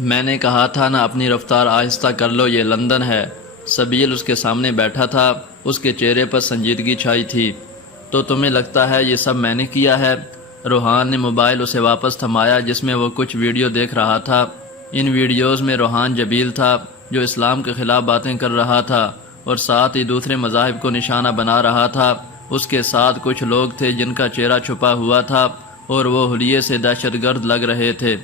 میں نے کہا تھا نا اپنی رفتار آہستہ کر لو، یہ لندن ہے۔ سبیل اس کے سامنے بیٹھا تھا، اس کے چہرے پر سنجیدگی چھائی تھی۔ تو تمہیں لگتا ہے یہ سب میں نے کیا ہے؟ روحان نے موبائل اسے واپس تھمایا جس میں وہ کچھ ویڈیو دیکھ رہا تھا۔ ان ویڈیوز میں روحان جبیل تھا جو اسلام کے خلاف باتیں کر رہا تھا اور ساتھ ہی دوسرے مذاہب کو نشانہ بنا رہا تھا۔ اس کے ساتھ کچھ لوگ تھے جن کا چہرہ چھپا ہوا تھا اور وہ حلیے سے دہشت گرد لگ رہے تھے۔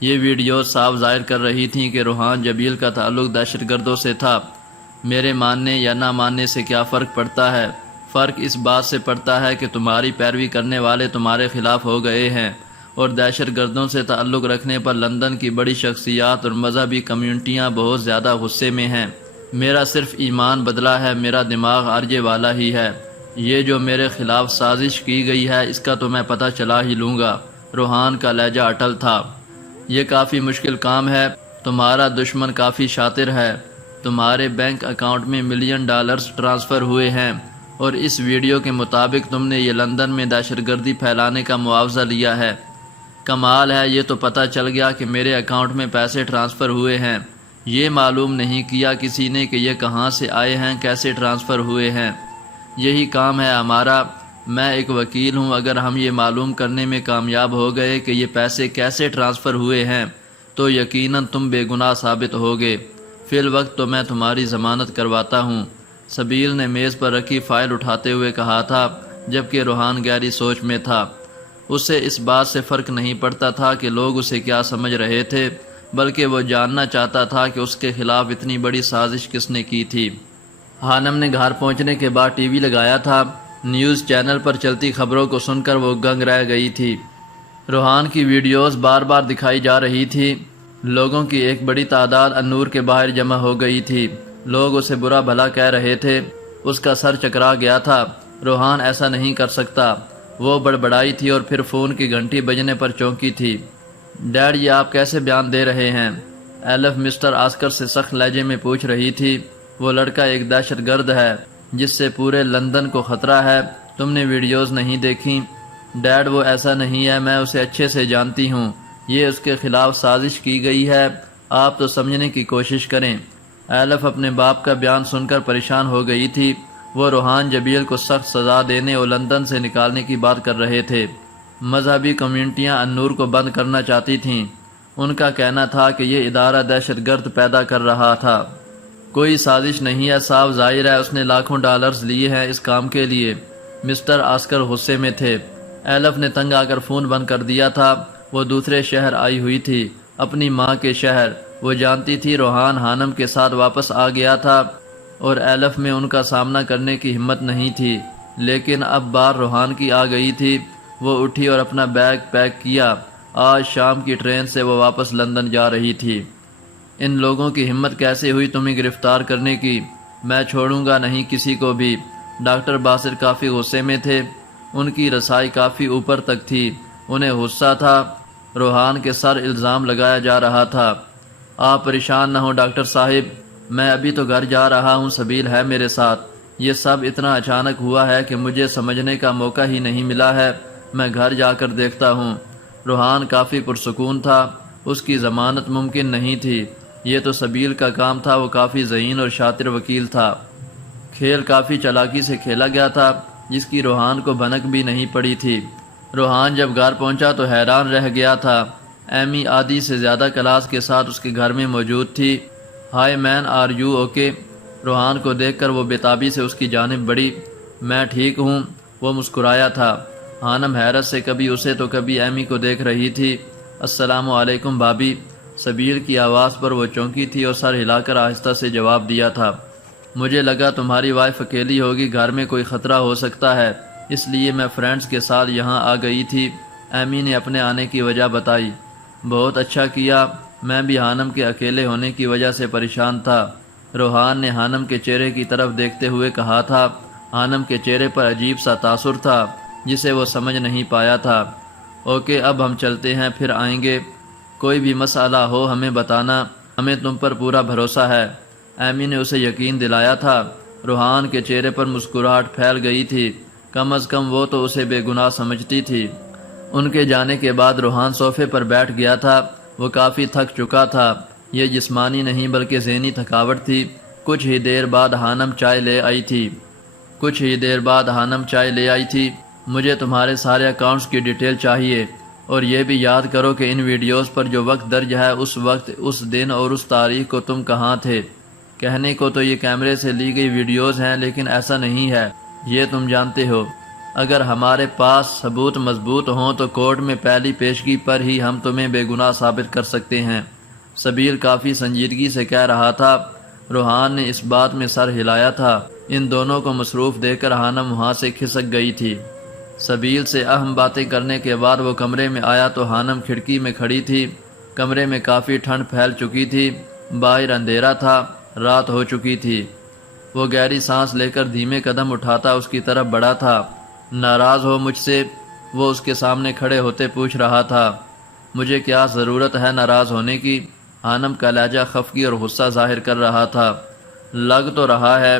یہ ویڈیوز صاف ظاہر کر رہی تھیں کہ روحان جبیل کا تعلق دہشت گردوں سے تھا۔ میرے ماننے یا نہ ماننے سے کیا فرق پڑتا ہے؟ فرق اس بات سے پڑتا ہے کہ تمہاری پیروی کرنے والے تمہارے خلاف ہو گئے ہیں، اور دہشت گردوں سے تعلق رکھنے پر لندن کی بڑی شخصیات اور مذہبی کمیونٹیاں بہت زیادہ غصے میں ہیں۔ میرا صرف ایمان بدلا ہے، میرا دماغ عرجے والا ہی ہے۔ یہ جو میرے خلاف سازش کی گئی ہے اس کا تو میں پتہ چلا ہی لوں گا۔ روحان کا لہجہ اٹل تھا۔ یہ کافی مشکل کام ہے، تمہارا دشمن کافی شاطر ہے۔ تمہارے بینک اکاؤنٹ میں ملین ڈالرز ٹرانسفر ہوئے ہیں، اور اس ویڈیو کے مطابق تم نے یہ لندن میں دہشت گردی پھیلانے کا معاوضہ لیا ہے۔ کمال ہے، یہ تو پتہ چل گیا کہ میرے اکاؤنٹ میں پیسے ٹرانسفر ہوئے ہیں۔ یہ معلوم نہیں کیا کسی نے کہ یہ کہاں سے آئے ہیں، کیسے ٹرانسفر ہوئے ہیں۔ یہی کام ہے ہمارا۔ میں ایک وکیل ہوں، اگر ہم یہ معلوم کرنے میں کامیاب ہو گئے کہ یہ پیسے کیسے ٹرانسفر ہوئے ہیں تو یقیناً تم بے گناہ ثابت ہوگے۔ فی الوقت تو میں تمہاری ضمانت کرواتا ہوں۔ سبیل نے میز پر رکھی فائل اٹھاتے ہوئے کہا تھا، جبکہ روحان گہری سوچ میں تھا۔ اسے اس بات سے فرق نہیں پڑتا تھا کہ لوگ اسے کیا سمجھ رہے تھے، بلکہ وہ جاننا چاہتا تھا کہ اس کے خلاف اتنی بڑی سازش کس نے کی تھی۔ حانم نے گھر پہنچنے کے بعد ٹی وی لگایا تھا۔ نیوز چینل پر چلتی خبروں کو سن کر وہ گنگ رہ گئی تھی۔ روحان کی ویڈیوز بار بار دکھائی جا رہی تھی۔ لوگوں کی ایک بڑی تعداد النور کے باہر جمع ہو گئی تھی۔ لوگ اسے برا بھلا کہہ رہے تھے۔ اس کا سر چکرا گیا تھا۔ روحان ایسا نہیں کر سکتا۔ وہ بڑبڑائی تھی اور پھر فون کی گھنٹی بجنے پر چونکی تھی۔ ڈیڈ، یہ آپ کیسے بیان دے رہے ہیں؟ ایلف مسٹر آسکر سے سخت لہجے میں پوچھ رہی تھی۔ وہ لڑکا ایک دہشت گرد ہے جس سے پورے لندن کو خطرہ ہے۔ تم نے ویڈیوز نہیں دیکھی؟ ڈیڈ، وہ ایسا نہیں ہے، میں اسے اچھے سے جانتی ہوں۔ یہ اس کے خلاف سازش کی گئی ہے۔ آپ تو سمجھنے کی کوشش کریں۔ ایلف اپنے باپ کا بیان سن کر پریشان ہو گئی تھی۔ وہ روحان جبیل کو سخت سزا دینے اور لندن سے نکالنے کی بات کر رہے تھے۔ مذہبی کمیونٹیاں النور کو بند کرنا چاہتی تھیں۔ ان کا کہنا تھا کہ یہ ادارہ دہشت گرد پیدا کر رہا تھا۔ کوئی سازش نہیں ہے، صاف ظاہر ہے اس نے لاکھوں ڈالرز لیے ہیں اس کام کے لیے۔ مسٹر آسکر غصے میں تھے۔ ایلف نے تنگ آ کر فون بند کر دیا تھا۔ وہ دوسرے شہر آئی ہوئی تھی، اپنی ماں کے شہر۔ وہ جانتی تھی روحان حانم کے ساتھ واپس آ گیا تھا اور ایلف میں ان کا سامنا کرنے کی ہمت نہیں تھی، لیکن اب بار روحان کی آ گئی تھی۔ وہ اٹھی اور اپنا بیگ پیک کیا۔ آج شام کی ٹرین سے وہ واپس لندن جا رہی تھی۔ ان لوگوں کی ہمت کیسے ہوئی تمہیں گرفتار کرنے کی؟ میں چھوڑوں گا نہیں کسی کو بھی۔ ڈاکٹر باسر کافی غصے میں تھے۔ ان کی رسائی کافی اوپر تک تھی۔ انہیں غصہ تھا۔ روحان کے سر الزام لگایا جا رہا تھا۔ آپ پریشان نہ ہوں ڈاکٹر صاحب، میں ابھی تو گھر جا رہا ہوں، سبیل ہے میرے ساتھ۔ یہ سب اتنا اچانک ہوا ہے کہ مجھے سمجھنے کا موقع ہی نہیں ملا ہے۔ میں گھر جا کر دیکھتا ہوں۔ روحان کافی پرسکون تھا۔ اس کی ضمانت ممکن نہیں تھی۔ یہ تو سبیل کا کام تھا۔ وہ کافی ذہین اور شاطر وکیل تھا۔ کھیل کافی چالاکی سے کھیلا گیا تھا، جس کی روحان کو بھنک بھی نہیں پڑی تھی۔ روحان جب گھر پہنچا تو حیران رہ گیا تھا۔ ایمی آدھی سے زیادہ کلاس کے ساتھ اس کے گھر میں موجود تھی۔ Hi man, are you okay? Rohan کو دیکھ کر وہ بےتابی سے اس کی جانب بڑھی۔ میں ٹھیک ہوں، وہ مسکرایا تھا۔ حانم حیرت سے کبھی اسے تو کبھی ایمی کو دیکھ رہی تھی۔ السلام علیکم بھابی۔ سبیل کی آواز پر وہ چونکی تھی اور سر ہلا کر آہستہ سے جواب دیا تھا۔ مجھے لگا تمہاری وائف اکیلی ہوگی، گھر میں کوئی خطرہ ہو سکتا ہے، اس لیے میں فرینڈز کے ساتھ یہاں آ گئی تھی۔ ایمی نے اپنے آنے کی وجہ بتائی۔ بہت اچھا کیا، میں بھی حانم کے اکیلے ہونے کی وجہ سے پریشان تھا۔ روحان نے حانم کے چہرے کی طرف دیکھتے ہوئے کہا تھا۔ حانم کے چہرے پر عجیب سا تاثر تھا جسے وہ سمجھ نہیں پایا تھا۔ اوکے، اب ہم چلتے ہیں، پھر آئیں گے۔ کوئی بھی مسئلہ ہو ہمیں بتانا، ہمیں تم پر پورا بھروسہ ہے۔ ایمی نے اسے یقین دلایا تھا۔ روحان کے چہرے پر مسکراہٹ پھیل گئی تھی۔ کم از کم وہ تو اسے بے گناہ سمجھتی تھی۔ ان کے جانے کے بعد روحان صوفے پر بیٹھ گیا تھا۔ وہ کافی تھک چکا تھا، یہ جسمانی نہیں بلکہ ذہنی تھکاوٹ تھی۔ کچھ ہی دیر بعد ہانم چائے لے آئی تھی۔ مجھے تمہارے سارے اکاؤنٹس کی ڈیٹیل چاہیے، اور یہ بھی یاد کرو کہ ان ویڈیوز پر جو وقت درج ہے اس وقت، اس دن اور اس تاریخ کو تم کہاں تھے۔ کہنے کو تو یہ کیمرے سے لی گئی ویڈیوز ہیں، لیکن ایسا نہیں ہے، یہ تم جانتے ہو۔ اگر ہمارے پاس ثبوت مضبوط ہوں تو کورٹ میں پہلی پیشگی پر ہی ہم تمہیں بے گناہ ثابت کر سکتے ہیں۔ سبیل کافی سنجیدگی سے کہہ رہا تھا۔ روحان نے اس بات میں سر ہلایا تھا۔ ان دونوں کو مصروف دیکھ کر ہانم وہاں سے کھسک گئی تھی۔ سبیل سے اہم باتیں کرنے کے بعد وہ کمرے میں آیا تو ہانم کھڑکی میں کھڑی تھی۔ کمرے میں کافی ٹھنڈ پھیل چکی تھی، باہر اندھیرا تھا، رات ہو چکی تھی۔ وہ گہری سانس لے کر دھیمے قدم اٹھاتا اس کی طرف بڑھا تھا۔ ناراض ہو مجھ سے؟ وہ اس کے سامنے کھڑے ہوتے پوچھ رہا تھا۔ مجھے کیا ضرورت ہے ناراض ہونے کی؟ ہانم کا لہجہ خفگی اور غصہ ظاہر کر رہا تھا۔ لگ تو رہا ہے۔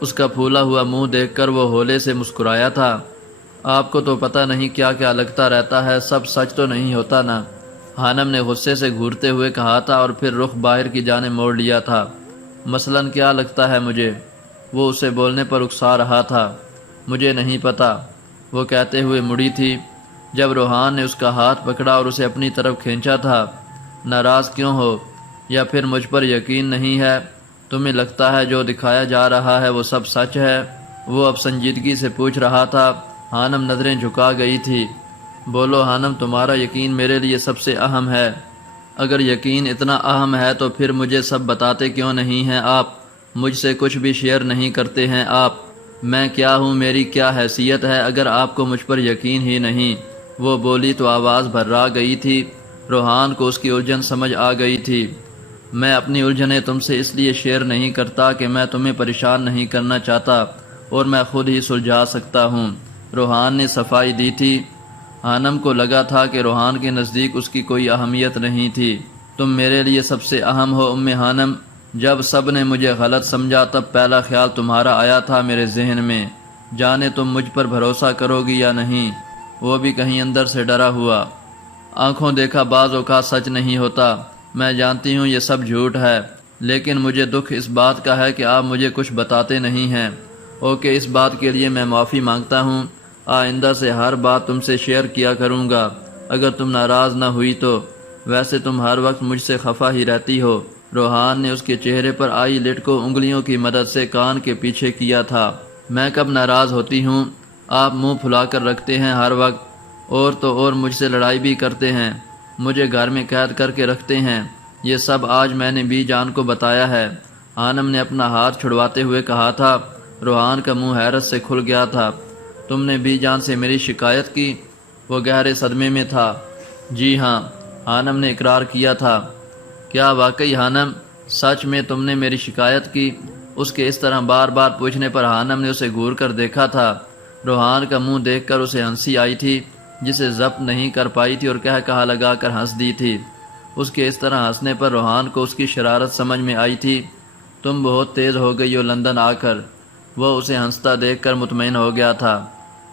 اس کا پھولا ہوا منہ دیکھ کر وہ ہولے سے مسکرایا تھا۔ آپ کو تو پتہ نہیں کیا کیا لگتا رہتا ہے، سب سچ تو نہیں ہوتا نا؟ ہانم نے غصے سے گھورتے ہوئے کہا تھا اور پھر رخ باہر کی جانب موڑ لیا تھا۔ مثلاً کیا لگتا ہے مجھے؟ وہ اسے بولنے پر اکسا رہا تھا۔ مجھے نہیں پتہ، وہ کہتے ہوئے مڑی تھی جب روحان نے اس کا ہاتھ پکڑا اور اسے اپنی طرف کھینچا تھا۔ ناراض کیوں ہو؟ یا پھر مجھ پر یقین نہیں ہے؟ تمہیں لگتا ہے جو دکھایا جا رہا ہے وہ سب سچ ہے؟ وہ اب سنجیدگی سے پوچھ رہا تھا۔ ہانم نظریں جھکا گئی تھی۔ بولو ہانم، تمہارا یقین میرے لیے سب سے اہم ہے۔ اگر یقین اتنا اہم ہے تو پھر مجھے سب بتاتے کیوں نہیں ہیں آپ؟ مجھ سے کچھ بھی شیئر نہیں کرتے ہیں آپ؟ میں کیا ہوں، میری کیا حیثیت ہے اگر آپ کو مجھ پر یقین ہی نہیں؟ وہ بولی تو آواز بھرا گئی تھی۔ روحان کو اس کی الجھن سمجھ آ گئی تھی۔ میں اپنی الجھنیں تم سے اس لیے شیئر نہیں کرتا کہ میں تمہیں پریشان نہیں کرنا چاہتا، اور میں خود ہی سلجھا سکتا ہوں، روحان نے صفائی دی تھی۔ ہانم کو لگا تھا کہ روحان کے نزدیک اس کی کوئی اہمیت نہیں تھی۔ تم میرے لیے سب سے اہم ہو ام ہانم۔ جب سب نے مجھے غلط سمجھا تب پہلا خیال تمہارا آیا تھا میرے ذہن میں، جانے تم مجھ پر بھروسہ کرو گی یا نہیں۔ وہ بھی کہیں اندر سے ڈرا ہوا۔ آنکھوں دیکھا بعض اوقات سچ نہیں ہوتا، میں جانتی ہوں یہ سب جھوٹ ہے، لیکن مجھے دکھ اس بات کا ہے کہ آپ مجھے کچھ بتاتے نہیں ہیں۔ اوکے، اس بات کے لیے میں معافی مانگتا ہوں۔ آئندہ سے ہر بات تم سے شیئر کیا کروں گا اگر تم ناراض نہ ہوئی تو۔ ویسے تم ہر وقت مجھ سے خفا ہی رہتی ہو۔ روحان نے اس کے چہرے پر آئی لٹ کو انگلیوں کی مدد سے کان کے پیچھے کیا تھا۔ میں کب ناراض ہوتی ہوں؟ آپ منہ پھلا کر رکھتے ہیں ہر وقت، اور تو اور مجھ سے لڑائی بھی کرتے ہیں، مجھے گھر میں قید کر کے رکھتے ہیں۔ یہ سب آج میں نے بی جان کو بتایا ہے۔ ہانم نے اپنا ہاتھ چھڑواتے ہوئے کہا تھا۔ روحان کا منہ حیرت سے کھل گیا تھا۔ تم نے بی جان سے میری شکایت کی؟ وہ گہرے صدمے میں تھا۔ جی ہاں، ہانم نے اقرار کیا تھا۔ کیا واقعی ہانم؟ سچ میں تم نے میری شکایت کی؟ اس کے اس طرح بار بار پوچھنے پر ہانم نے اسے گھور کر دیکھا تھا۔ روحان کا منہ دیکھ کر اسے ہنسی آئی تھی جسے ضبط نہیں کر پائی تھی، اور کہا لگا کر ہنس دی تھی۔ اس کے اس طرح ہنسنے پر روحان کو اس کی شرارت سمجھ میں آئی تھی۔ تم بہت تیز ہو گئی ہو لندن آ کر۔ وہ اسے ہنستا دیکھ کر مطمئن ہو گیا تھا۔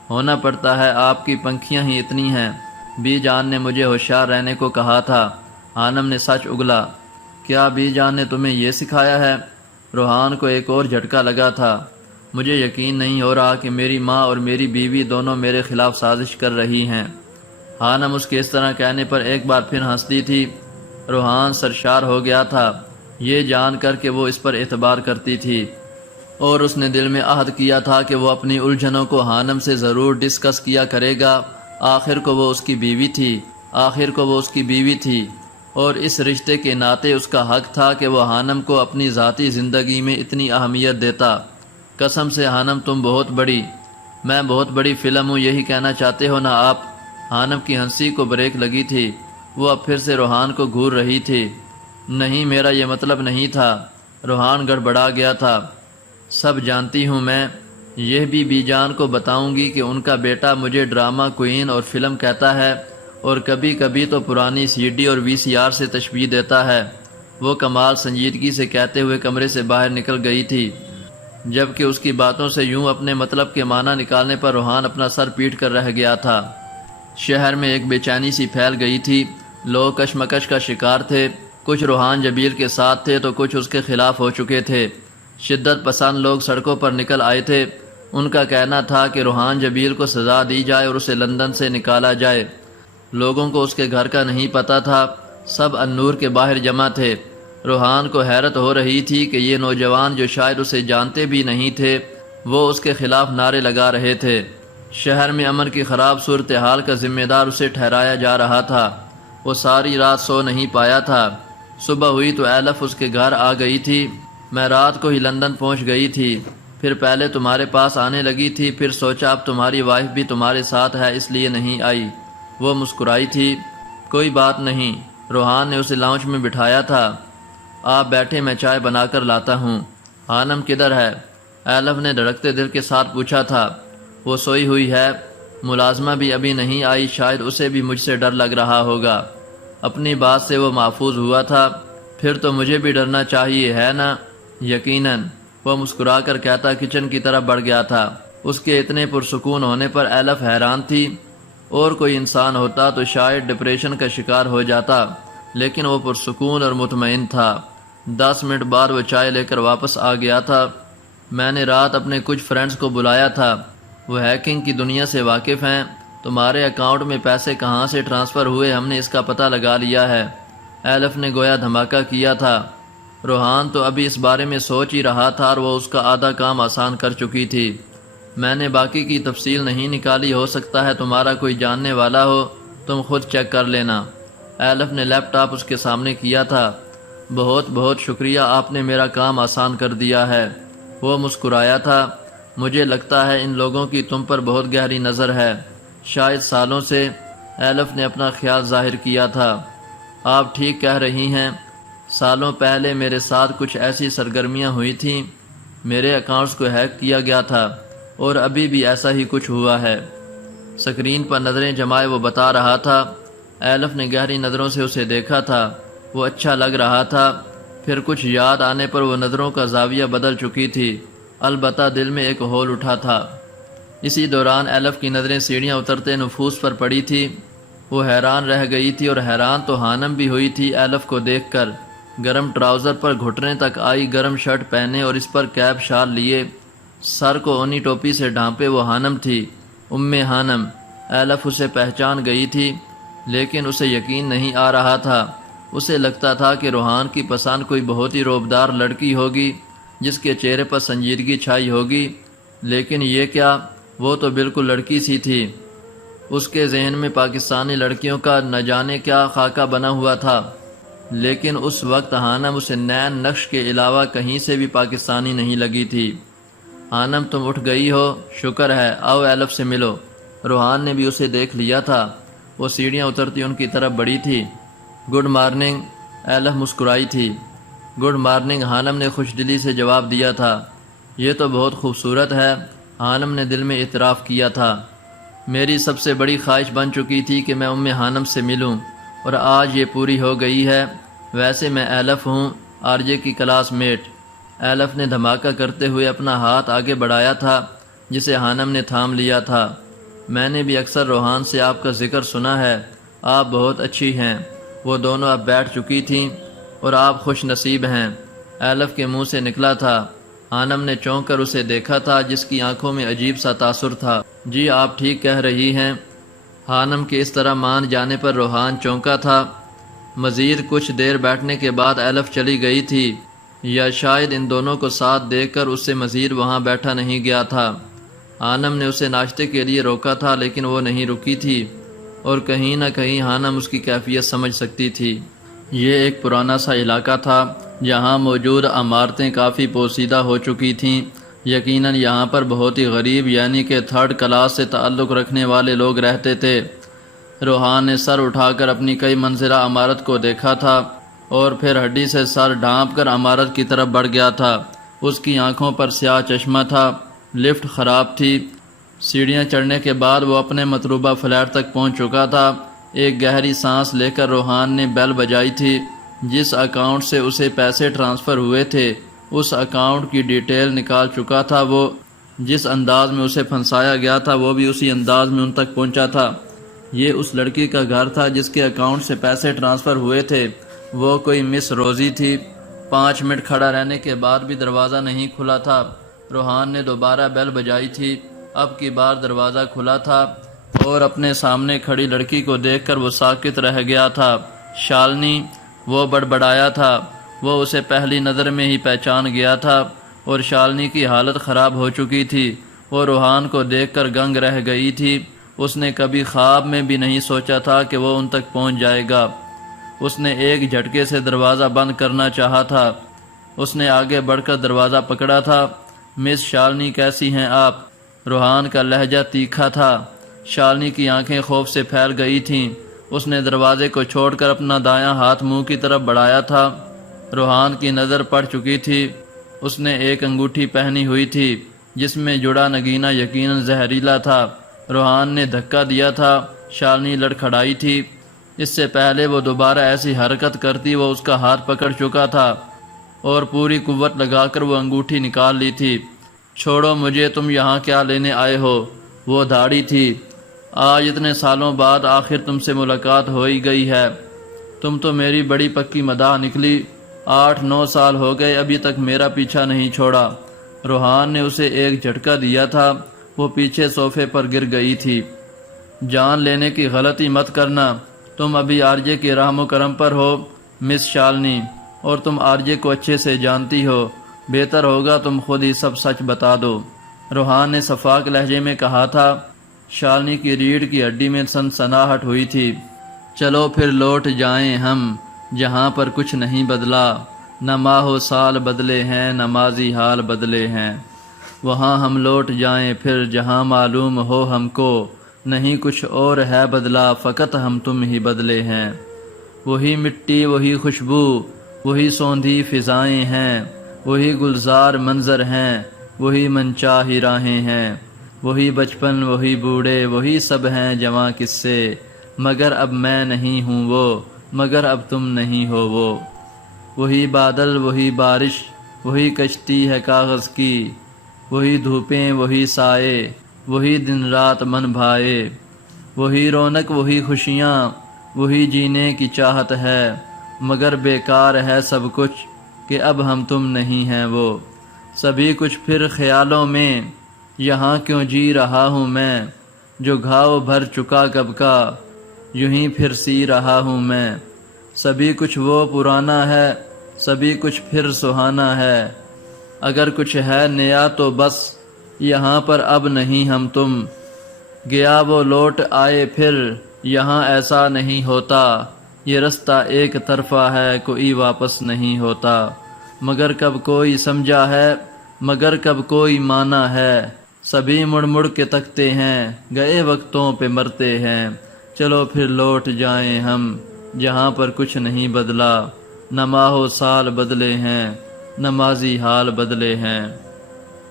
ہونا پڑتا ہے، آپ کی پنکھیاں ہی اتنی ہیں۔ بی جان نے مجھے ہوشیار رہنے کو کہا تھا۔ ہانم نے سچ اگلا۔ کیا بی جان نے تمہیں یہ سکھایا ہے؟ روحان کو ایک اور جھٹکا لگا تھا۔ مجھے یقین نہیں ہو رہا کہ میری ماں اور میری بیوی دونوں میرے خلاف سازش کر رہی ہیں۔ ہانم اس کے اس طرح کہنے پر ایک بار پھر ہنستی تھی۔ روحان سرشار ہو گیا تھا، یہ جان کر کہ وہ اس پر اعتبار کرتی تھی، اور اس نے دل میں عہد کیا تھا کہ وہ اپنی الجھنوں کو ہانم سے ضرور ڈسکس کیا کرے گا۔ آخر کو وہ اس کی بیوی تھی، اور اس رشتے کے ناطے اس کا حق تھا کہ وہ ہانم کو اپنی ذاتی زندگی میں اتنی اہمیت دیتا۔ قسم سے ہانم، میں بہت بڑی فلم ہوں، یہی کہنا چاہتے ہو نا آپ؟ ہانم کی ہنسی کو بریک لگی تھی۔ وہ اب پھر سے روحان کو گھور رہی تھی۔ نہیں، میرا یہ مطلب نہیں تھا۔ روحان گڑبڑا گیا تھا۔ سب جانتی ہوں میں، یہ بھی بی جان کو بتاؤں گی کہ ان کا بیٹا مجھے ڈرامہ کوئین اور فلم کہتا ہے، اور کبھی کبھی تو پرانی سی ڈی اور وی سی آر سے تشبیہ دیتا ہے۔ وہ کمال سنجیدگی سے کہتے ہوئے کمرے سے باہر نکل گئی تھی، جبکہ اس کی باتوں سے یوں اپنے مطلب کے معنی نکالنے پر روحان اپنا سر پیٹ کر رہ گیا تھا۔ شہر میں ایک بے چینی سی پھیل گئی تھی۔ لوگ کشمکش کا شکار تھے، کچھ روحان جبیل کے ساتھ تھے تو کچھ اس کے خلاف ہو چکے تھے۔ شدت پسند لوگ سڑکوں پر نکل آئے تھے۔ ان کا کہنا تھا کہ روحان جبیل کو سزا دی جائے اور اسے لندن سے نکالا جائے۔ لوگوں کو اس کے گھر کا نہیں پتہ تھا، سب النور کے باہر جمع تھے۔ روحان کو حیرت ہو رہی تھی کہ یہ نوجوان جو شاید اسے جانتے بھی نہیں تھے، وہ اس کے خلاف نعرے لگا رہے تھے۔ شہر میں امن کی خراب صورتحال کا ذمہ دار اسے ٹھہرایا جا رہا تھا۔ وہ ساری رات سو نہیں پایا تھا۔ صبح ہوئی تو ایلف اس کے گھر آ گئی تھی۔ میں رات کو ہی لندن پہنچ گئی تھی، پھر پہلے تمہارے پاس آنے لگی تھی، پھر سوچا اب تمہاری وائف بھی تمہارے ساتھ ہے اس لیے نہیں آئی۔ وہ مسکرائی تھی۔ کوئی بات نہیں۔ روحان نے اسے لاؤنج میں بٹھایا تھا۔ آپ بیٹھے، میں چائے بنا کر لاتا ہوں۔ ہانم کدھر ہے؟ ایلف نے دھڑکتے دل کے ساتھ پوچھا تھا۔ وہ سوئی ہوئی ہے، ملازمہ بھی ابھی نہیں آئی، شاید اسے بھی مجھ سے ڈر لگ رہا ہوگا۔ اپنی بات سے وہ محفوظ ہوا تھا۔ پھر تو مجھے بھی ڈرنا چاہیے ہے نا؟ یقیناً، وہ مسکرا کر کہتا کچن کی طرف بڑھ گیا تھا۔ اس کے اتنے پرسکون ہونے پر ایلف حیران تھی۔ اور کوئی انسان ہوتا تو شاید ڈپریشن کا شکار ہو جاتا، لیکن وہ پرسکون اور مطمئن تھا۔ 10 منٹ بعد وہ چائے لے کر واپس آ گیا تھا۔ میں نے رات اپنے کچھ فرینڈز کو بلایا تھا، وہ ہیکنگ کی دنیا سے واقف ہیں۔ تمہارے اکاؤنٹ میں پیسے کہاں سے ٹرانسفر ہوئے ہم نے اس کا پتہ لگا لیا ہے۔ ایلف نے گویا دھماکہ کیا تھا۔ روحان تو ابھی اس بارے میں سوچ ہی رہا تھا اور وہ اس کا آدھا کام آسان کر چکی تھی۔ میں نے باقی کی تفصیل نہیں نکالی، ہو سکتا ہے تمہارا کوئی جاننے والا ہو، تم خود چیک کر لینا۔ ایلف نے لیپ ٹاپ اس کے سامنے کیا تھا۔ بہت بہت شکریہ، آپ نے میرا کام آسان کر دیا ہے۔ وہ مسکرایا تھا۔ مجھے لگتا ہے ان لوگوں کی تم پر بہت گہری نظر ہے، شاید سالوں سے۔ ایلف نے اپنا خیال ظاہر کیا تھا۔ آپ ٹھیک کہہ رہی ہیں، سالوں پہلے میرے ساتھ کچھ ایسی سرگرمیاں ہوئی تھیں، میرے اکاؤنٹس کو ہیک کیا گیا تھا اور ابھی بھی ایسا ہی کچھ ہوا ہے۔ سکرین پر نظریں جمائے وہ بتا رہا تھا۔ ایلف نے گہری نظروں سے اسے دیکھا تھا۔ وہ اچھا لگ رہا تھا۔ پھر کچھ یاد آنے پر وہ نظروں کا زاویہ بدل چکی تھی، البتہ دل میں ایک ہول اٹھا تھا۔ اسی دوران ایلف کی نظریں سیڑھیاں اترتے نفوس پر پڑی تھی۔ وہ حیران رہ گئی تھی، اور حیران تو ہانم بھی ہوئی تھی ایلف کو دیکھ کر۔ گرم ٹراؤزر پر گھٹنے تک آئی، گرم شرٹ پہنے اور اس پر کیپ شال لیے، سر کو اونی ٹوپی سے ڈھانپے وہ ہانم تھی، ہانم۔ ایلف اسے پہچان گئی تھی، لیکن اسے یقین نہیں آ رہا تھا۔ اسے لگتا تھا کہ روحان کی پسند کوئی بہت ہی روبدار لڑکی ہوگی جس کے چہرے پر سنجیدگی چھائی ہوگی، لیکن یہ کیا، وہ تو بالکل لڑکی سی تھی۔ اس کے ذہن میں پاکستانی لڑکیوں کا نہ جانے کیا خاکہ بنا ہوا تھا، لیکن اس وقت ہانم اسے نین نقش کے علاوہ کہیں سے بھی پاکستانی نہیں لگی تھی۔ ہانم تم اٹھ گئی ہو، شکر ہے، آؤ ایلف سے ملو۔ روحان نے بھی اسے دیکھ لیا تھا۔ وہ سیڑھیاں اترتی ان کی طرف بڑھی تھی۔ گڈ مارننگ، ایلف مسکرائی تھی۔ گڈ مارننگ، ہانم نے خوش دلی سے جواب دیا تھا۔ یہ تو بہت خوبصورت ہے، ہانم نے دل میں اعتراف کیا تھا۔ میری سب سے بڑی خواہش بن چکی تھی کہ میں ہانم سے ملوں، اور آج یہ پوری ہو گئی ہے۔ ویسے میں ایلف ہوں، آرجے کی کلاس میٹ۔ ایلف نے دھماکہ کرتے ہوئے اپنا ہاتھ آگے بڑھایا تھا، جسے ہانم نے تھام لیا تھا۔ میں نے بھی اکثر روحان سے آپ کا ذکر سنا ہے، آپ بہت اچھی ہیں۔ وہ دونوں اب بیٹھ چکی تھیں۔ اور آپ خوش نصیب ہیں، ایلف کے منہ سے نکلا تھا۔ ہانم نے چونک کر اسے دیکھا تھا، جس کی آنکھوں میں عجیب سا تاثر تھا۔ جی آپ ٹھیک کہہ رہی ہیں۔ ہانم کے اس طرح مان جانے پر روحان چونکا تھا۔ مزید کچھ دیر بیٹھنے کے بعد ایلف چلی گئی تھی، یا شاید ان دونوں کو ساتھ دیکھ کر اس سے مزید وہاں بیٹھا نہیں گیا تھا۔ ہانم نے اسے ناشتے کے لیے روکا تھا، لیکن وہ نہیں رکی تھی، اور کہیں نہ کہیں ہانم اس کی کیفیت سمجھ سکتی تھی۔ یہ ایک پرانا سا علاقہ تھا جہاں موجود عمارتیں کافی پوسیدہ ہو چکی تھیں۔ یقیناً یہاں پر بہت ہی غریب یعنی کہ 3rd کلاس سے تعلق رکھنے والے لوگ رہتے تھے۔ روحان نے سر اٹھا کر اپنی کئی منزلہ عمارت کو دیکھا تھا، اور پھر ہڈی سے سر ڈھانپ کر عمارت کی طرف بڑھ گیا تھا۔ اس کی آنکھوں پر سیاہ چشمہ تھا۔ لفٹ خراب تھی۔ سیڑھیاں چڑھنے کے بعد وہ اپنے مطلوبہ فلیٹ تک پہنچ چکا تھا۔ ایک گہری سانس لے کر روحان نے بیل بجائی تھی۔ جس اکاؤنٹ سے اسے پیسے ٹرانسفر ہوئے تھے، اس اکاؤنٹ کی ڈیٹیل نکال چکا تھا۔ وہ جس انداز میں اسے پھنسایا گیا تھا، وہ بھی اسی انداز میں ان تک پہنچا تھا۔ یہ اس لڑکی کا گھر تھا جس کے اکاؤنٹ سے پیسے ٹرانسفر ہوئے تھے۔ وہ کوئی مس روزی تھی۔ 5 منٹ کھڑا رہنے کے بعد بھی دروازہ نہیں کھلا تھا۔ روحان نے دوبارہ بیل بجائی تھی۔ اب کی بار دروازہ کھلا تھا اور اپنے سامنے کھڑی لڑکی کو دیکھ کر وہ ساکت رہ گیا تھا۔ شالنی، وہ بڑبڑایا تھا۔ وہ اسے پہلی نظر میں ہی پہچان گیا تھا اور شالنی کی حالت خراب ہو چکی تھی۔ وہ روحان کو دیکھ کر دنگ رہ گئی تھی۔ اس نے کبھی خواب میں بھی نہیں سوچا تھا کہ وہ ان تک پہنچ جائے گا۔ اس نے ایک جھٹکے سے دروازہ بند کرنا چاہا تھا۔ اس نے آگے بڑھ کر دروازہ پکڑا تھا۔ مس شالنی، کیسی ہیں آپ؟ روحان کا لہجہ تیکھا تھا۔ شالنی کی آنکھیں خوف سے پھیل گئی تھیں۔ اس نے دروازے کو چھوڑ کر اپنا دایاں ہاتھ منہ کی طرف بڑھایا تھا۔ روحان کی نظر پڑ چکی تھی۔ اس نے ایک انگوٹھی پہنی ہوئی تھی جس میں جڑا نگینہ یقیناً زہریلا تھا۔ روحان نے دھکا دیا تھا۔ شالنی لڑکھڑائی تھی۔ اس سے پہلے وہ دوبارہ ایسی حرکت کرتی وہ اس کا ہاتھ پکڑ چکا تھا اور پوری قوت لگا کر وہ انگوٹھی نکال لی تھی۔ چھوڑو مجھے، تم یہاں کیا لینے آئے ہو؟ وہ دھاڑی تھی۔ آج اتنے سالوں بعد آخر تم سے ملاقات ہو ہی گئی ہے۔ تم تو میری بڑی پکی مداح نکلی۔ 8-9 سال ہو گئے، ابھی تک میرا پیچھا نہیں چھوڑا۔ روحان نے اسے ایک جھٹکا دیا تھا۔ وہ پیچھے صوفے پر گر گئی تھی۔ جان لینے کی غلطی مت کرنا۔ تم ابھی آرجے کے رحم و کرم پر ہو مس شالنی، اور تم آرجے کو اچھے سے جانتی ہو۔ بہتر ہوگا تم خود ہی سب سچ بتا دو۔ روحان نے صفاق لہجے میں کہا تھا۔ شالنی کی ریڑھ کی ہڈی میں سنسناہٹ ہوئی تھی۔ چلو پھر لوٹ جائیں ہم جہاں پر کچھ نہیں بدلا، نہ ماہ و سال بدلے ہیں نہ ماضی حال بدلے ہیں۔ وہاں ہم لوٹ جائیں پھر جہاں معلوم ہو ہم کو، نہیں کچھ اور ہے بدلا فقط ہم تم ہی بدلے ہیں۔ وہی مٹی، وہی خوشبو، وہی سوندھی فضائیں ہیں، وہی گلزار منظر ہیں، وہی منچاہی راہیں ہیں، وہی بچپن، وہی بوڑھے، وہی سب ہیں جواں قصے، مگر اب میں نہیں ہوں وہ، مگر اب تم نہیں ہو وہ۔ وہی بادل، وہی بارش، وہی کشتی ہے کاغذ کی، وہی دھوپیں، وہی سائے، وہی دن رات من بھائے، وہی رونق، وہی خوشیاں، وہی جینے کی چاہت ہے، مگر بیکار ہے سب کچھ کہ اب ہم تم نہیں ہیں وہ۔ سبھی کچھ پھر خیالوں میں، یہاں کیوں جی رہا ہوں میں، جو گھاؤ بھر چکا کب کا، یوں ہی پھر سی رہا ہوں میں۔ سبھی کچھ وہ پرانا ہے، سبھی کچھ پھر سہانا ہے، اگر کچھ ہے نیا تو بس یہاں پر اب نہیں ہم تم۔ گیا وہ لوٹ آئے پھر، یہاں ایسا نہیں ہوتا، یہ رستہ ایک طرفہ ہے کوئی واپس نہیں ہوتا، مگر کب کوئی سمجھا ہے، مگر کب کوئی مانا ہے، سبھی مڑ مڑ کے تکتے ہیں، گئے وقتوں پہ مرتے ہیں۔ چلو پھر لوٹ جائیں ہم جہاں پر کچھ نہیں بدلا، نہ ماہ و سال بدلے ہیں نہ ماضی حال بدلے ہیں۔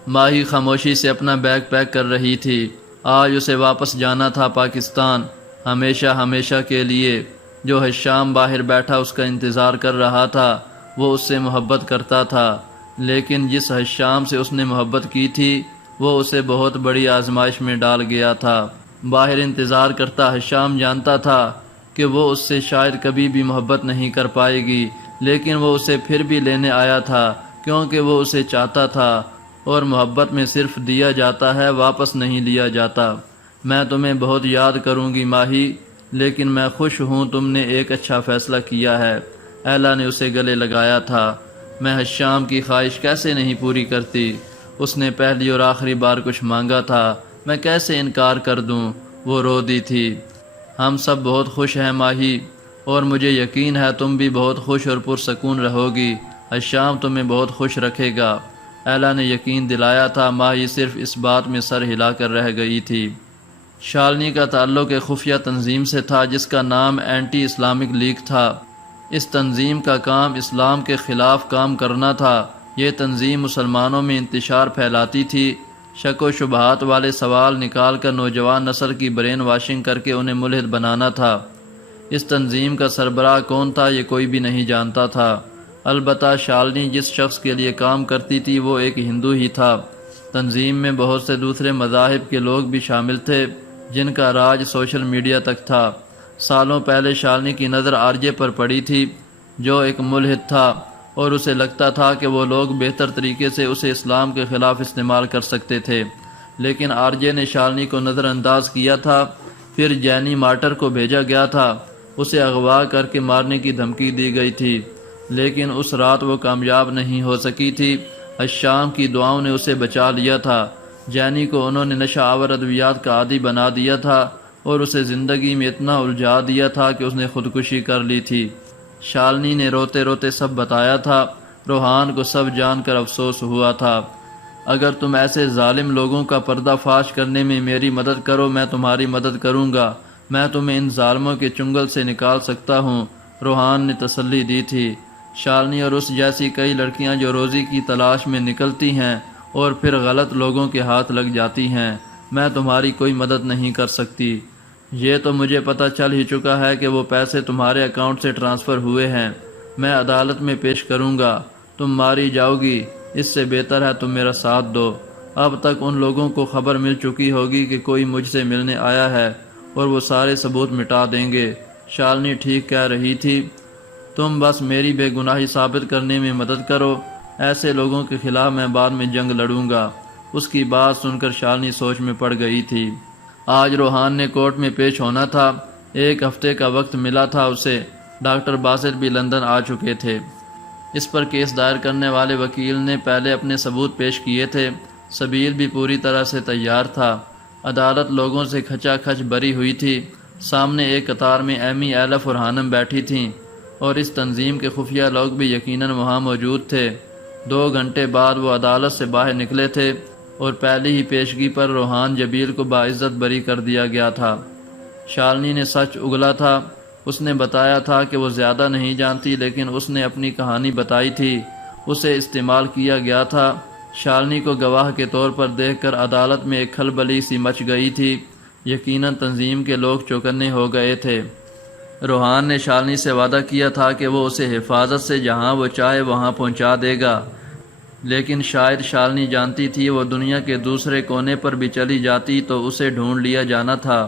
ماہی خاموشی سے اپنا بیگ پیک کر رہی تھی۔ آج اسے واپس جانا تھا پاکستان، ہمیشہ ہمیشہ کے لیے۔ جو حشام باہر بیٹھا اس کا انتظار کر رہا تھا، وہ اس سے محبت کرتا تھا، لیکن جس حشام سے اس نے محبت کی تھی وہ اسے بہت بڑی آزمائش میں ڈال گیا تھا۔ باہر انتظار کرتا حشام جانتا تھا کہ وہ اس سے شاید کبھی بھی محبت نہیں کر پائے گی، لیکن وہ اسے پھر بھی لینے آیا تھا کیونکہ وہ اسے چاہتا تھا، اور محبت میں صرف دیا جاتا ہے، واپس نہیں لیا جاتا۔ میں تمہیں بہت یاد کروں گی ماہی، لیکن میں خوش ہوں تم نے ایک اچھا فیصلہ کیا ہے۔ ایلا نے اسے گلے لگایا تھا۔ میں حشام کی خواہش کیسے نہیں پوری کرتی؟ اس نے پہلی اور آخری بار کچھ مانگا تھا، میں کیسے انکار کر دوں؟ وہ رو دی تھی۔ ہم سب بہت خوش ہیں ماہی، اور مجھے یقین ہے تم بھی بہت خوش اور پرسکون رہو گی۔ حشام تمہیں بہت خوش رکھے گا۔ ایلا نے یقین دلایا تھا۔ ماہی صرف اس بات میں سر ہلا کر رہ گئی تھی۔ شالنی کا تعلق ایک خفیہ تنظیم سے تھا جس کا نام اینٹی اسلامک لیگ تھا۔ اس تنظیم کا کام اسلام کے خلاف کام کرنا تھا۔ یہ تنظیم مسلمانوں میں انتشار پھیلاتی تھی، شک و شبہات والے سوال نکال کر نوجوان نسل کی برین واشنگ کر کے انہیں ملحد بنانا تھا۔ اس تنظیم کا سربراہ کون تھا یہ کوئی بھی نہیں جانتا تھا، البتہ شالنی جس شخص کے لیے کام کرتی تھی وہ ایک ہندو ہی تھا۔ تنظیم میں بہت سے دوسرے مذاہب کے لوگ بھی شامل تھے، جن کا راج سوشل میڈیا تک تھا۔ سالوں پہلے شالنی کی نظر آرجے پر پڑی تھی، جو ایک ملحد تھا، اور اسے لگتا تھا کہ وہ لوگ بہتر طریقے سے اسے اسلام کے خلاف استعمال کر سکتے تھے، لیکن آرجے نے شالنی کو نظر انداز کیا تھا۔ پھر جینی مارٹر کو بھیجا گیا تھا، اسے اغوا کر کے مارنے کی دھمکی دی گئی تھی، لیکن اس رات وہ کامیاب نہیں ہو سکی تھی۔ الشام کی دعاؤں نے اسے بچا لیا تھا۔ جینی کو انہوں نے نشہ آور ادویات کا عادی بنا دیا تھا اور اسے زندگی میں اتنا الجھا دیا تھا کہ اس نے خودکشی کر لی تھی۔ شالنی نے روتے روتے سب بتایا تھا۔ روحان کو سب جان کر افسوس ہوا تھا۔ اگر تم ایسے ظالم لوگوں کا پردہ فاش کرنے میں میری مدد کرو، میں تمہاری مدد کروں گا، میں تمہیں ان ظالموں کے چنگل سے نکال سکتا ہوں، روحان نے تسلی دی تھی۔ شالنی اور اس جیسی کئی لڑکیاں جو روزی کی تلاش میں نکلتی ہیں اور پھر غلط لوگوں کے ہاتھ لگ جاتی ہیں، میں تمہاری کوئی مدد نہیں کر سکتی۔ یہ تو مجھے پتہ چل ہی چکا ہے کہ وہ پیسے تمہارے اکاؤنٹ سے ٹرانسفر ہوئے ہیں، میں عدالت میں پیش کروں گا، تم ماری جاؤ گی، اس سے بہتر ہے تم میرا ساتھ دو۔ اب تک ان لوگوں کو خبر مل چکی ہوگی کہ کوئی مجھ سے ملنے آیا ہے اور وہ سارے ثبوت مٹا دیں گے۔ شالنی ٹھیک کہہ رہی تھی، تم بس میری بے گناہی ثابت کرنے میں مدد کرو، ایسے لوگوں کے خلاف میں بعد میں جنگ لڑوں گا۔ اس کی بات سن کر شالنی سوچ میں پڑ گئی تھی۔ آج روحان نے کورٹ میں پیش ہونا تھا، 1 ہفتے کا وقت ملا تھا اسے۔ ڈاکٹر باسط بھی لندن آ چکے تھے۔ اس پر کیس دائر کرنے والے وکیل نے پہلے اپنے ثبوت پیش کیے تھے۔ سبیل بھی پوری طرح سے تیار تھا۔ عدالت لوگوں سے کھچا کھچ بھری ہوئی تھی۔ سامنے ایک قطار میں ایمی، ایلف اور ہانم بیٹھی تھیں، اور اس تنظیم کے خفیہ لوگ بھی یقیناً وہاں موجود تھے۔ 2 گھنٹے بعد وہ عدالت سے باہر نکلے تھے اور پہلی ہی پیشگی پر روحان جبیل کو باعزت بری کر دیا گیا تھا۔ شالنی نے سچ اگلا تھا۔ اس نے بتایا تھا کہ وہ زیادہ نہیں جانتی، لیکن اس نے اپنی کہانی بتائی تھی، اسے استعمال کیا گیا تھا۔ شالنی کو گواہ کے طور پر دیکھ کر عدالت میں ایک کھلبلی سی مچ گئی تھی۔ یقیناً تنظیم کے لوگ چوکنے ہو گئے تھے۔ روحان نے شالنی سے وعدہ کیا تھا کہ وہ اسے حفاظت سے جہاں وہ چاہے وہاں پہنچا دے گا، لیکن شاید شالنی جانتی تھی وہ دنیا کے دوسرے کونے پر بھی چلی جاتی تو اسے ڈھونڈ لیا جانا تھا۔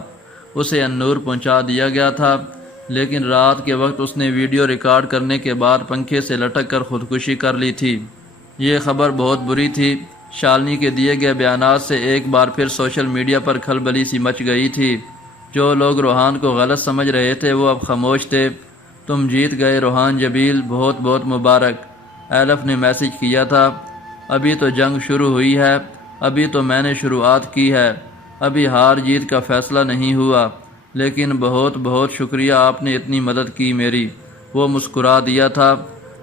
اسے النور پہنچا دیا گیا تھا، لیکن رات کے وقت اس نے ویڈیو ریکارڈ کرنے کے بعد پنکھے سے لٹک کر خودکشی کر لی تھی۔ یہ خبر بہت بری تھی۔ شالنی کے دیے گئے بیانات سے ایک بار پھر سوشل میڈیا پر کھلبلی سی مچ گئی تھی۔ جو لوگ روحان کو غلط سمجھ رہے تھے وہ اب خاموش تھے۔ تم جیت گئے روحان جبیل، بہت بہت مبارک، ایلف نے میسج کیا تھا۔ ابھی تو جنگ شروع ہوئی ہے، ابھی تو میں نے شروعات کی ہے، ابھی ہار جیت کا فیصلہ نہیں ہوا، لیکن بہت بہت شکریہ، آپ نے اتنی مدد کی میری۔ وہ مسکرا دیا تھا۔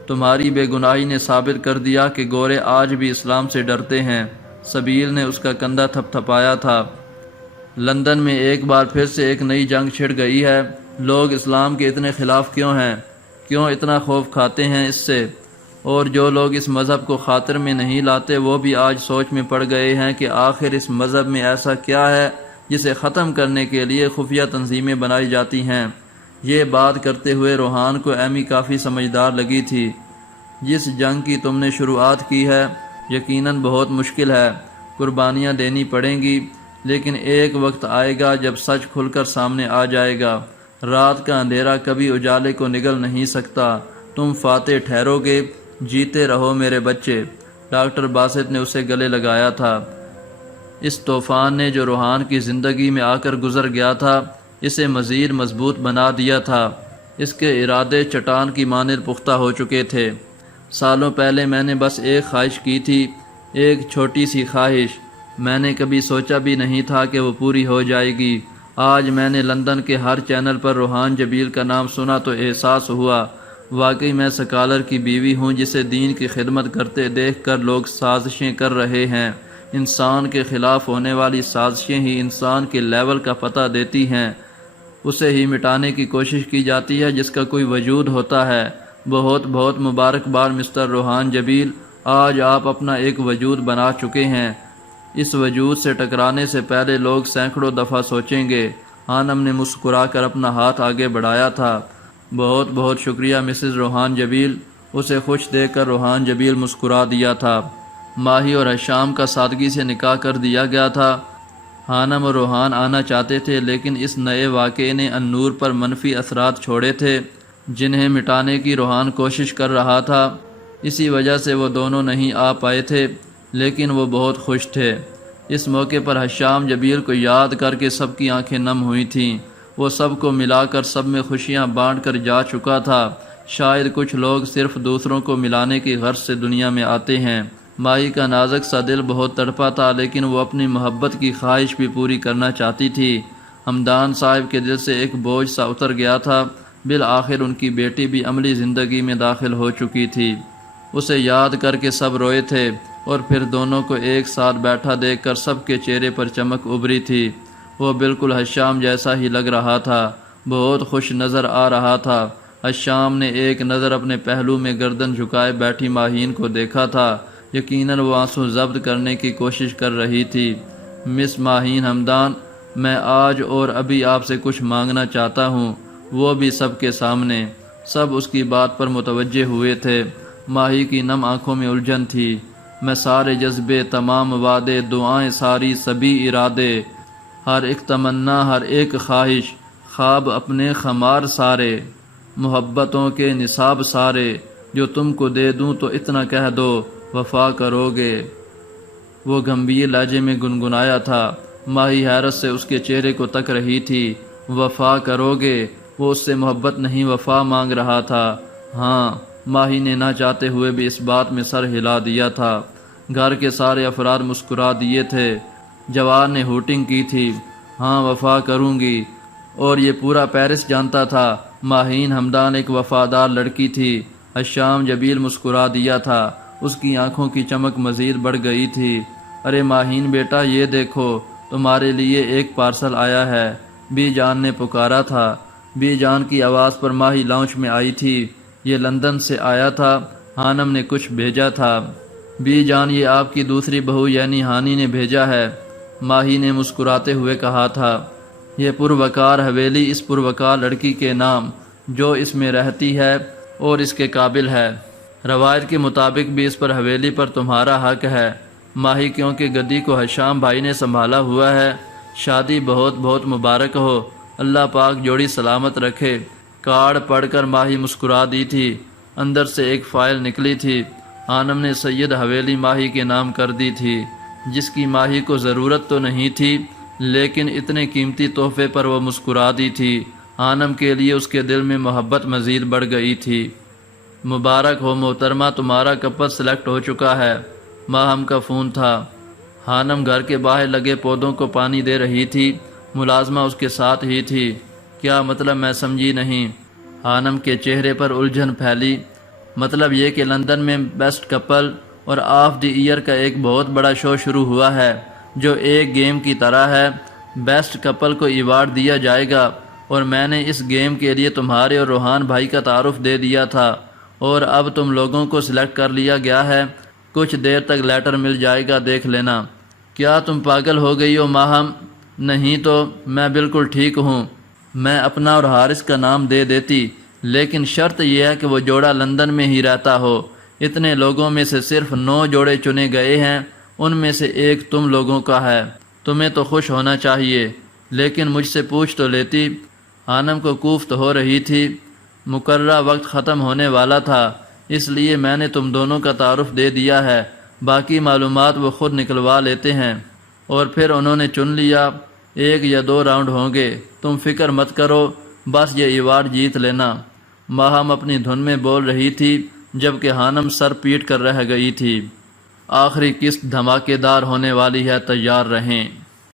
تمہاری بے گناہی نے ثابت کر دیا کہ گورے آج بھی اسلام سے ڈرتے ہیں۔ سبیل نے اس کا کندھا تھپ تھپایا تھا۔ لندن میں ایک بار پھر سے ایک نئی جنگ چھڑ گئی ہے۔ لوگ اسلام کے اتنے خلاف کیوں ہیں؟ کیوں اتنا خوف کھاتے ہیں اس سے؟ اور جو لوگ اس مذہب کو خاطر میں نہیں لاتے وہ بھی آج سوچ میں پڑ گئے ہیں کہ آخر اس مذہب میں ایسا کیا ہے جسے ختم کرنے کے لیے خفیہ تنظیمیں بنائی جاتی ہیں۔ یہ بات کرتے ہوئے روحان کو ایمی کافی سمجھدار لگی تھی۔ جس جنگ کی تم نے شروعات کی ہے یقیناً بہت مشکل ہے، قربانیاں دینی پڑیں گی، لیکن ایک وقت آئے گا جب سچ کھل کر سامنے آ جائے گا۔ رات کا اندھیرا کبھی اجالے کو نگل نہیں سکتا۔ تم فاتح ٹھہرو گے، جیتے رہو میرے بچے۔ ڈاکٹر باسط نے اسے گلے لگایا تھا۔ اس طوفان نے جو روحان کی زندگی میں آ کر گزر گیا تھا اسے مزید مضبوط بنا دیا تھا۔ اس کے ارادے چٹان کی مانند پختہ ہو چکے تھے۔ سالوں پہلے میں نے بس ایک خواہش کی تھی، ایک چھوٹی سی خواہش، میں نے کبھی سوچا بھی نہیں تھا کہ وہ پوری ہو جائے گی۔ آج میں نے لندن کے ہر چینل پر روحان جبیل کا نام سنا تو احساس ہوا واقعی میں سکالر کی بیوی ہوں جسے دین کی خدمت کرتے دیکھ کر لوگ سازشیں کر رہے ہیں۔ انسان کے خلاف ہونے والی سازشیں ہی انسان کے لیول کا پتہ دیتی ہیں، اسے ہی مٹانے کی کوشش کی جاتی ہے جس کا کوئی وجود ہوتا ہے۔ بہت بہت مبارکباد مسٹر روحان جبیل، آج آپ اپنا ایک وجود بنا چکے ہیں۔ اس وجود سے ٹکرانے سے پہلے لوگ سینکڑوں دفعہ سوچیں گے۔ ہانم نے مسکرا کر اپنا ہاتھ آگے بڑھایا تھا۔ بہت بہت شکریہ مسز روحان جبیل۔ اسے خوش دیکھ کر روحان جبیل مسکرا دیا تھا۔ ماہی اور حشام کا سادگی سے نکاح کر دیا گیا تھا۔ حانم اور روحان آنا چاہتے تھے، لیکن اس نئے واقعے نے النور پر منفی اثرات چھوڑے تھے جنہیں مٹانے کی روحان کوشش کر رہا تھا۔ اسی وجہ سے وہ دونوں نہیں آ پائے تھے، لیکن وہ بہت خوش تھے۔ اس موقع پر حشام جبیل کو یاد کر کے سب کی آنکھیں نم ہوئی تھیں۔ وہ سب کو ملا کر سب میں خوشیاں بانٹ کر جا چکا تھا۔ شاید کچھ لوگ صرف دوسروں کو ملانے کی غرض سے دنیا میں آتے ہیں۔ ماہی کا نازک سا دل بہت تڑپا تھا، لیکن وہ اپنی محبت کی خواہش بھی پوری کرنا چاہتی تھی۔ حمدان صاحب کے دل سے ایک بوجھ سا اتر گیا تھا۔ بالآخر ان کی بیٹی بھی عملی زندگی میں داخل ہو چکی تھی۔ اسے یاد کر کے سب روئے تھے، اور پھر دونوں کو ایک ساتھ بیٹھا دیکھ کر سب کے چہرے پر چمک ابھری تھی۔ وہ بالکل حشام جیسا ہی لگ رہا تھا، بہت خوش نظر آ رہا تھا۔ حشام نے ایک نظر اپنے پہلو میں گردن جھکائے بیٹھی ماہین کو دیکھا تھا۔ یقیناً وہ آنسو ضبط کرنے کی کوشش کر رہی تھی۔ مس ماہین حمدان، میں آج اور ابھی آپ سے کچھ مانگنا چاہتا ہوں، وہ بھی سب کے سامنے۔ سب اس کی بات پر متوجہ ہوئے تھے۔ ماہی کی نم آنکھوں میں الجھن تھی۔ میں سارے جذبے، تمام وعدے، دعائیں ساری، سبھی ارادے، ہر ایک تمنا، ہر ایک خواہش، خواب اپنے خمار سارے، محبتوں کے نصاب سارے، جو تم کو دے دوں تو اتنا کہہ دو وفا کرو گے۔ وہ گمبھیر لہجے میں گنگنایا تھا۔ ماہی حیرت سے اس کے چہرے کو تک رہی تھی۔ وفا کرو گے؟ وہ اس سے محبت نہیں، وفا مانگ رہا تھا۔ ہاں، ماہی نے نہ چاہتے ہوئے بھی اس بات میں سر ہلا دیا تھا۔ گھر کے سارے افراد مسکرا دیے تھے۔ جوار نے ہوٹنگ کی تھی، ہاں وفا کروں گی، اور یہ پورا پیرس جانتا تھا۔ ماہین حمدان ایک وفادار لڑکی تھی۔ حشام جبیل مسکرا دیا تھا، اس کی آنکھوں کی چمک مزید بڑھ گئی تھی۔ ارے ماہین بیٹا، یہ دیکھو، تمہارے لیے ایک پارسل آیا ہے، بی جان نے پکارا تھا۔ بی جان کی آواز پر ماہی لاؤنج میں آئی تھی۔ یہ لندن سے آیا تھا، حانم نے کچھ بھیجا تھا۔ بی جان، یہ آپ کی دوسری بہو یعنی ہانی نے بھیجا ہے، ماہی نے مسکراتے ہوئے کہا تھا۔ یہ پروقار حویلی اس پروقار لڑکی کے نام، جو اس میں رہتی ہے اور اس کے قابل ہے۔ روایت کے مطابق بھی اس پر حویلی پر تمہارا حق ہے، ماہی، کیونکہ گدی کو حشام بھائی نے سنبھالا ہوا ہے۔ شادی بہت بہت مبارک ہو، اللہ پاک جوڑی سلامت رکھے۔ کارڈ پڑھ کر ماہی مسکرا دی تھی۔ اندر سے ایک فائل نکلی تھی۔ حانم نے سید حویلی ماہی کے نام کر دی تھی، جس کی ماہی کو ضرورت تو نہیں تھی، لیکن اتنے قیمتی تحفے پر وہ مسکرا دی تھی۔ حانم کے لیے اس کے دل میں محبت مزید بڑھ گئی تھی۔ مبارک ہو محترمہ، تمہارا کپل سلیکٹ ہو چکا ہے، ماہم کا فون تھا۔ حانم گھر کے باہر لگے پودوں کو پانی دے رہی تھی۔ ملازمہ اس کے ساتھ ہی تھی۔ کیا مطلب؟ میں سمجھی نہیں۔ حانم کے چہرے پر الجھن پھیلی۔ مطلب یہ کہ لندن میں بیسٹ کپل اور آف دی ایئر کا ایک بہت بڑا شو شروع ہوا ہے، جو ایک گیم کی طرح ہے۔ بیسٹ کپل کو ایوارڈ دیا جائے گا، اور میں نے اس گیم کے لیے تمہارے اور روحان بھائی کا تعارف دے دیا تھا، اور اب تم لوگوں کو سلیکٹ کر لیا گیا ہے۔ کچھ دیر تک لیٹر مل جائے گا، دیکھ لینا۔ کیا تم پاگل ہو گئی ہو ماہم؟ نہیں تو میں بالکل ٹھیک ہوں۔ میں اپنا اور حارث کا نام دے دیتی، لیکن شرط یہ ہے کہ وہ جوڑا لندن میں ہی رہتا ہو۔ اتنے لوگوں میں سے صرف 9 جوڑے چنے گئے ہیں، ان میں سے ایک تم لوگوں کا ہے۔ تمہیں تو خوش ہونا چاہیے، لیکن مجھ سے پوچھ تو لیتی۔ حانم کو کوفت ہو رہی تھی۔ مقررہ وقت ختم ہونے والا تھا، اس لیے میں نے تم دونوں کا تعارف دے دیا ہے، باقی معلومات وہ خود نکلوا لیتے ہیں، اور پھر انہوں نے چن لیا۔ 1 یا 2 راؤنڈ ہوں گے، تم فکر مت کرو، بس یہ ایوارڈ جیت لینا۔ ماہم اپنی دھن میں بول رہی تھی، جبکہ حانم سر پیٹ کر رہ گئی تھی۔ آخری قسط دھماکے دار ہونے والی ہے، تیار رہیں۔